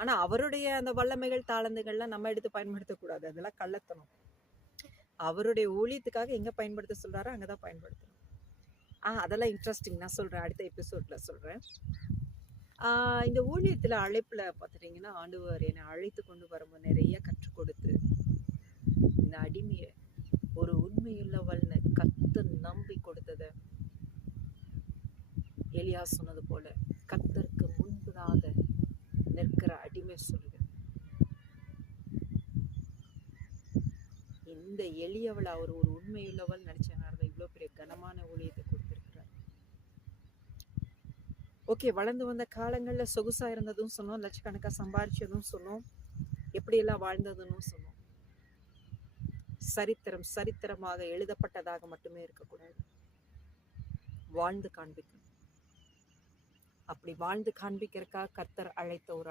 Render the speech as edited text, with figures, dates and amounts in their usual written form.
ஆனா அவருடைய அந்த வல்லமைகள் தாளந்துகள்லாம் நம்ம எடுத்து பயன்படுத்தக்கூடாது. அதெல்லாம் கள்ளத்தனம். அவருடைய ஊழியத்துக்காக எங்க பயன்படுத்த சொல்றாரோ அங்கதான் பயன்படுத்தணும். அதெல்லாம் இன்ட்ரெஸ்டிங். நான் சொல்றேன், அடுத்த எபிசோட்ல சொல்றேன். இந்த ஊழியத்துல அழைப்புல பார்த்துட்டீங்கன்னா, ஆண்டவர் என்னை அழைத்து கொண்டு வரும்போது நிறைய கற்றுக் கொடுத்து, இந்த அடிமையை ஒரு உண்மையுள்ளவள்னு கர்த்தர் நம்பி கொடுத்தத, எலியா சொன்னது போல கர்த்தருக்கு முன்பதாக நிற்கிற அடிமை சொல்லுங்க. இந்த எளியவள் அவர் ஒரு உண்மையுள்ளவள் நினைச்சனால இவ்வளவு பெரிய கனமான ஊழியத்தை கொடுத்திருக்கிறார். ஓகே, வளர்ந்து வந்த காலங்கள்ல சொகுசா இருந்ததும் சொன்னோம், லட்சக்கணக்கா சம்பாதிச்சதும் சொன்னோம், எப்படியெல்லாம் வாழ்ந்ததுன்னு சொன்னோம். சரித்திரம் சரித்திரமாக எழுதப்பட்டதாக மட்டுமே இருக்கக்கூடாது, வாழ்ந்து காண்பிக்கணும். அப்படி வாழ்ந்து காண்பிக்கிறதுக்காக கர்த்தர் அழைத்த ஒரு